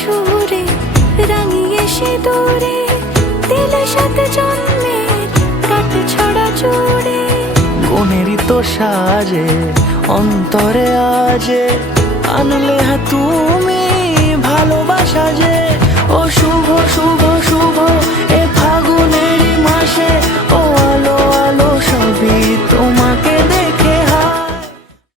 সুরে, রাঙিয়ে সে দূরে দিলে সাথে জন্মে কাট ছড়া জোরে কোনেরই তো সাজে, অন্তরে আজে, আনলে হ্যাঁ